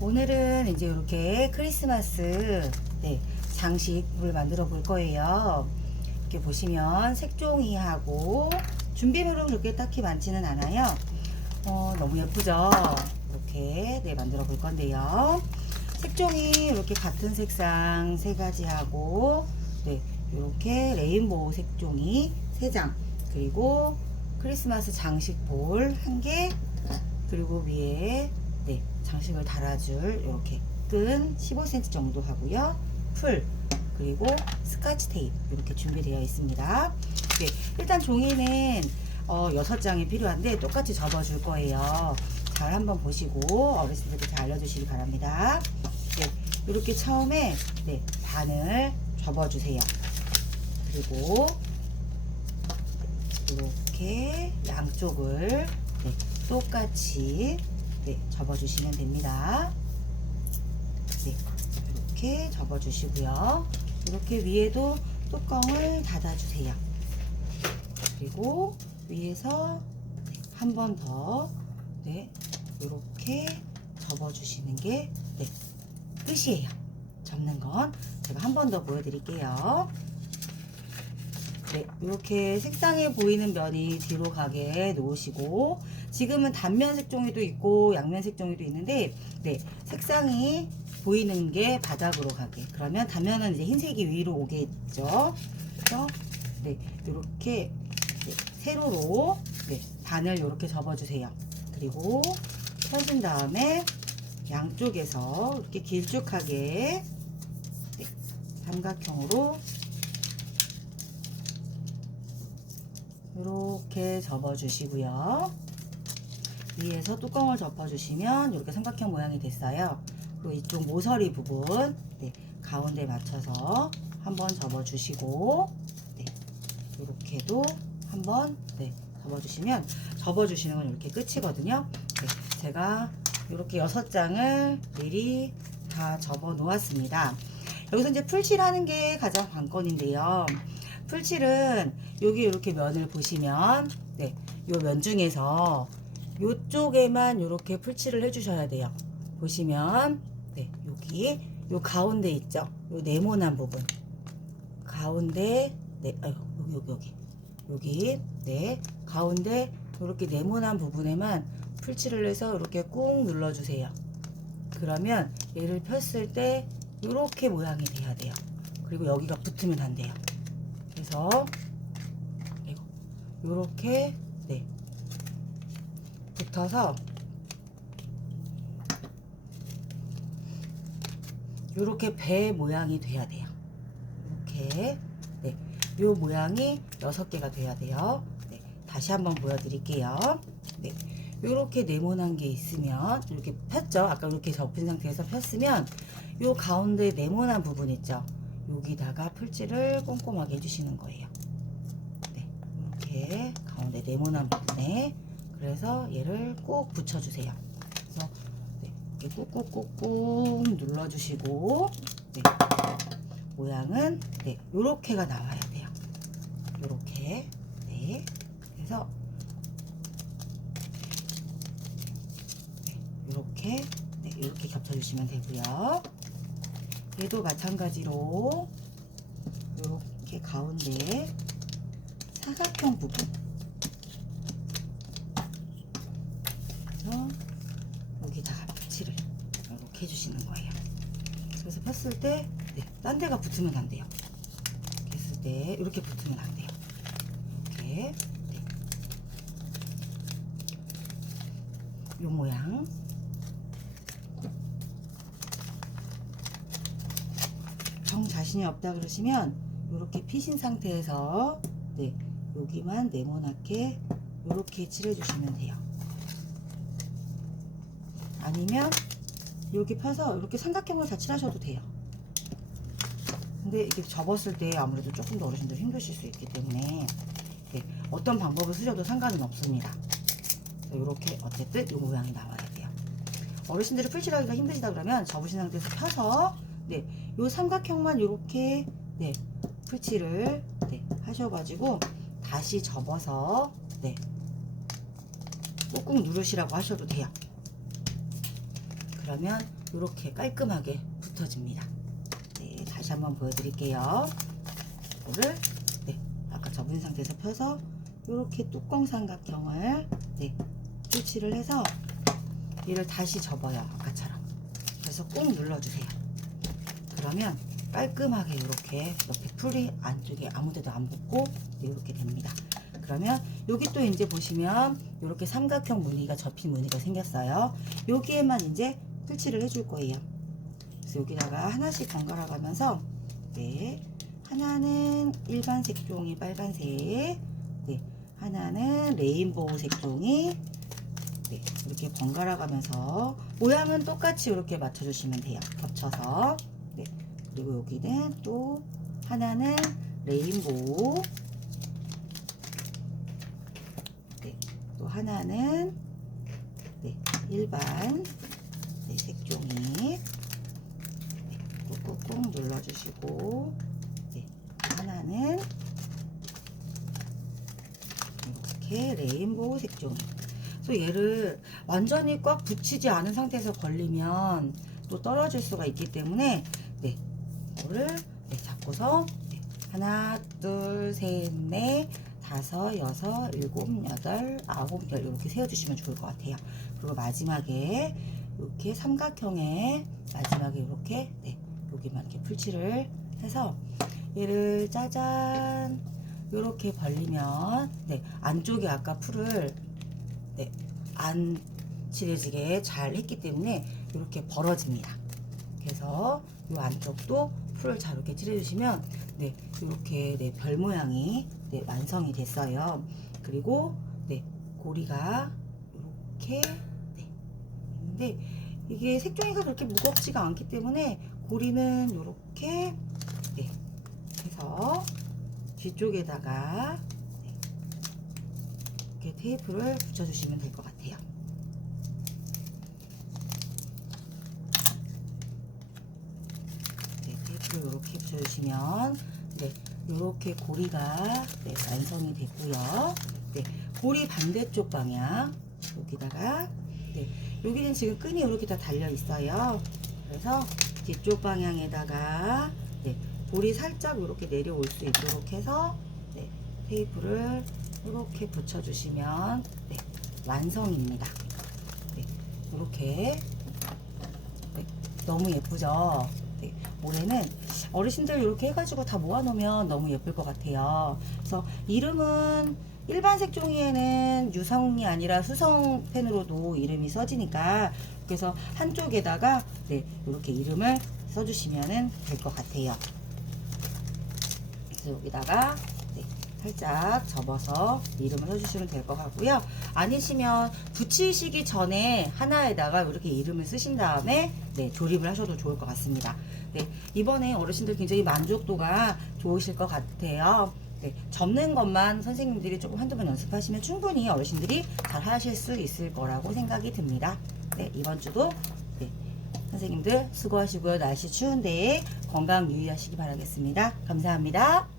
오늘은 이제 이렇게 크리스마스 장식을 만들어 볼 거예요. 이렇게 보시면 색종이하고 준비물은 그렇게 딱히 많지는 않아요. 너무 예쁘죠? 이렇게 만들어 볼 건데요. 색종이 이렇게 같은 색상 3가지 하고 이렇게 레인보우 색종이 3장, 그리고 크리스마스 장식 볼 1개, 그리고 위에 장식을 달아줄 이렇게 끈 15cm 정도 하고요. 풀, 그리고 스카치 테이프 이렇게 준비되어 있습니다. 일단 종이는 6장이 필요한데 똑같이 접어줄 거예요. 잘 한번 보시고 어르신들께 잘 알려주시기 바랍니다. 이렇게 처음에 반을 접어주세요. 그리고 이렇게 양쪽을 똑같이 접어주시면 됩니다. 이렇게 접어주시고요. 이렇게 위에도 뚜껑을 닫아주세요. 그리고 위에서 한 번 더 이렇게 접어주시는 게 끝이에요. 접는 건 제가 한 번 더 보여드릴게요. 이렇게 색상이 보이는 면이 뒤로 가게 놓으시고, 지금은 단면 색종이도 있고 양면 색종이도 있는데 색상이 보이는 게 바닥으로 가게, 그러면 단면은 이제 흰색이 위로 오겠죠. 그래서 이렇게 세로로 반을 이렇게 접어주세요. 그리고 펴준 다음에 양쪽에서 이렇게 길쭉하게 삼각형으로 이렇게 접어주시고요. 위에서 뚜껑을 접어주시면 이렇게 삼각형 모양이 됐어요. 그리고 이쪽 모서리 부분 가운데 맞춰서 한번 접어주시고 이렇게도 한번 접어주시면, 접어주시는 건 이렇게 끝이거든요. 제가 이렇게 6장을 미리 다 접어 놓았습니다. 여기서 이제 풀칠하는 게 가장 관건인데요. 풀칠은 여기 이렇게 면을 보시면 요 면 중에서 요쪽에만 이렇게 풀칠을 해주셔야 돼요. 보시면 여기 요 가운데 있죠, 요 네모난 부분 가운데 여기 가운데 이렇게 네모난 부분에만 풀칠을 해서 이렇게 꾹 눌러주세요. 그러면 얘를 폈을 때 이렇게 모양이 돼야 돼요. 그리고 여기가 붙으면 안 돼요. 그래서 이렇게 붙어서 이렇게 배 모양이 돼야 돼요. 이렇게 요 모양이 6개가 돼야 돼요. 다시 한번 보여드릴게요. 이렇게 네모난 게 있으면 이렇게 폈죠. 아까 이렇게 접은 상태에서 폈으면 요 가운데 네모난 부분 있죠, 여기다가 풀칠을 꼼꼼하게 해주시는 거예요. 이렇게 가운데 네모난 부분에, 그래서 얘를 꼭 붙여주세요. 그래서 이렇게 꾹꾹꾹꾹 눌러주시고 모양은 요렇게가 나와야 돼요. 요렇게 그래서 이렇게 겹쳐주시면 되고요. 얘도 마찬가지로 이렇게 가운데 사각형 부분, 그래서 여기다가 붙이를 이렇게 해주시는 거예요. 그래서 폈을 때 딴 데가 붙으면 안 돼요. 했을 때 이렇게 붙으면 안 돼요. 이렇게 요 모양 정 자신이 없다 그러시면 이렇게 피신 상태에서 여기만 네모나게 이렇게 칠해주시면 돼요. 아니면 여기 펴서 이렇게 삼각형을 다 칠하셔도 돼요. 근데 이게 접었을 때 아무래도 조금 더 어르신들 힘드실 수 있기 때문에 어떤 방법을 쓰셔도 상관은 없습니다. 이렇게 어쨌든 이 모양이 나와야 돼요. 어르신들이 풀칠하기가 힘드시다 그러면 접으신 상태에서 펴서 요 삼각형만 이렇게 풀칠을 하셔가지고 다시 접어서 꾹꾹 누르시라고 하셔도 돼요. 그러면 이렇게 깔끔하게 붙어집니다. 네, 다시 한번 보여드릴게요. 이거를 네, 아까 접은 상태에서 펴서 이렇게 뚜껑 삼각형을 네, 설치를 해서 얘를 다시 접어요. 아까처럼. 그래서 꾹 눌러주세요. 그러면 깔끔하게 이렇게 옆에 풀이 안쪽에 아무데도 안 붙고 이렇게 됩니다. 그러면 여기 또 이제 보시면 이렇게 삼각형 무늬가 접힌 무늬가 생겼어요. 여기에만 이제 풀칠을 해줄 거예요. 그래서 여기다가 하나씩 번갈아 가면서 네, 하나는 일반 색종이 빨간색, 네, 하나는 레인보우 색종이, 네, 이렇게 번갈아 가면서 모양은 똑같이 이렇게 맞춰주시면 돼요. 겹쳐서. 네, 그리고 여기는 또 하나는 레인보우, 네, 또 하나는 네, 일반 네, 색종이, 네, 꾹꾹꾹 눌러주시고, 네, 하나는 이렇게 레인보우 색종이. 또 얘를 완전히 꽉 붙이지 않은 상태에서 걸리면 또 떨어질 수가 있기 때문에 네, 이거를 네, 잡고서 네, 하나, 둘, 셋, 넷, 다섯, 여섯, 일곱, 여덟, 아홉, 열 이렇게 세워주시면 좋을 것 같아요. 그리고 마지막에 이렇게 삼각형에 마지막에 이렇게 네, 여기만 이렇게 풀칠을 해서 얘를 짜잔 이렇게 벌리면 네, 안쪽에 아까 풀을 네, 안 칠해지게 잘 했기 때문에 이렇게 벌어집니다. 그래서 이 안쪽도 풀을 잘 이렇게 칠해주시면 네, 이렇게 네, 별 모양이 네, 완성이 됐어요. 그리고 네, 고리가 이렇게 네, 있는데 이게 색종이가 그렇게 무겁지가 않기 때문에 고리는 이렇게 네, 해서 뒤쪽에다가 이렇게 테이프를 붙여주시면 될 것 같아요. 네, 테이프를 이렇게 붙여주시면 네, 이렇게 고리가 네, 완성이 되고요. 네, 고리 반대쪽 방향 여기다가 네, 여기는 지금 끈이 이렇게 다 달려 있어요. 그래서 뒤쪽 방향에다가 네, 고리 살짝 이렇게 내려올 수 있도록 해서 네, 테이프를 이렇게 붙여주시면 네, 완성입니다. 네, 이렇게 네, 너무 예쁘죠? 네, 올해는 어르신들 이렇게 해가지고 다 모아놓으면 너무 예쁠 것 같아요. 그래서 이름은 일반 색종이에는 유성이 아니라 수성 펜으로도 이름이 써지니까 그래서 한쪽에다가 네, 이렇게 이름을 써주시면 될 것 같아요. 그래서 여기다가 네, 살짝 접어서 이름을 써주시면 될 것 같고요. 아니시면 붙이시기 전에 하나에다가 이렇게 이름을 쓰신 다음에 네, 조립을 하셔도 좋을 것 같습니다. 네, 이번에 어르신들 굉장히 만족도가 좋으실 것 같아요. 네, 접는 것만 선생님들이 조금 한두 번 연습하시면 충분히 어르신들이 잘 하실 수 있을 거라고 생각이 듭니다. 네, 이번 주도 네, 선생님들 수고하시고요. 날씨 추운데 건강 유의하시기 바라겠습니다. 감사합니다.